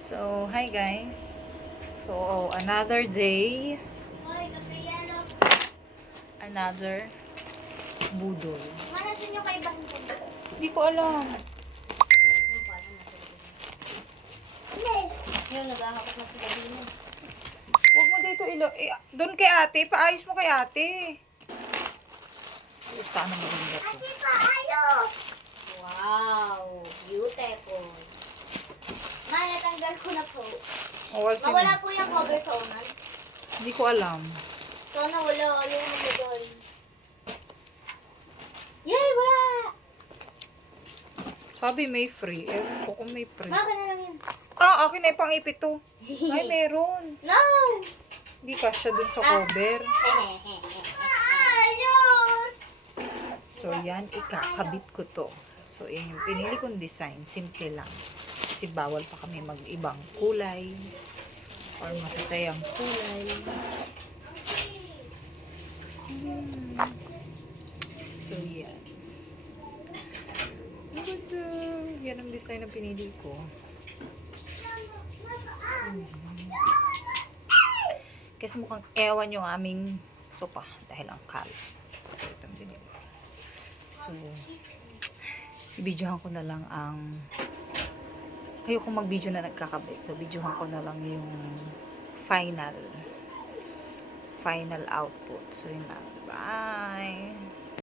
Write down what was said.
So, hi guys. So, another day. Another budol. Manasin nyo kay Bandong. Hindi ko alam. Yun, naghahakot na sila din. Huwag mo dito doon kay ate. Paayos mo kay ate. Sana maganda to. Ate, paayos! Wow, beautiful. Maya, tanggal ko na po. Nawala po yung cover sa unan. Hindi ko alam. So, nawala yung nilagay. Yay, wala! Sabi may free. Ewan ko kung may free. Maka na lang yun. Akin ay pang-ipit to. Ay, meron. No! Hindi kasya dun sa cover. Ayos! So, yan. Ikakabit ko to. So, yan yung pinili kong design. Simple lang. Kasi bawal pa kami mag-ibang kulay. Or masasayang kulay. So, yan. Maganda. Yan ang design na pinili ko. Kasi mukhang ewan yung aming sopa dahil ang kalat. So, itong binili. So, i-videohan ko na lang ang ayokong mag-video na nagkakabit. So, videohan ko na lang yung final output. So, yun lang. Bye!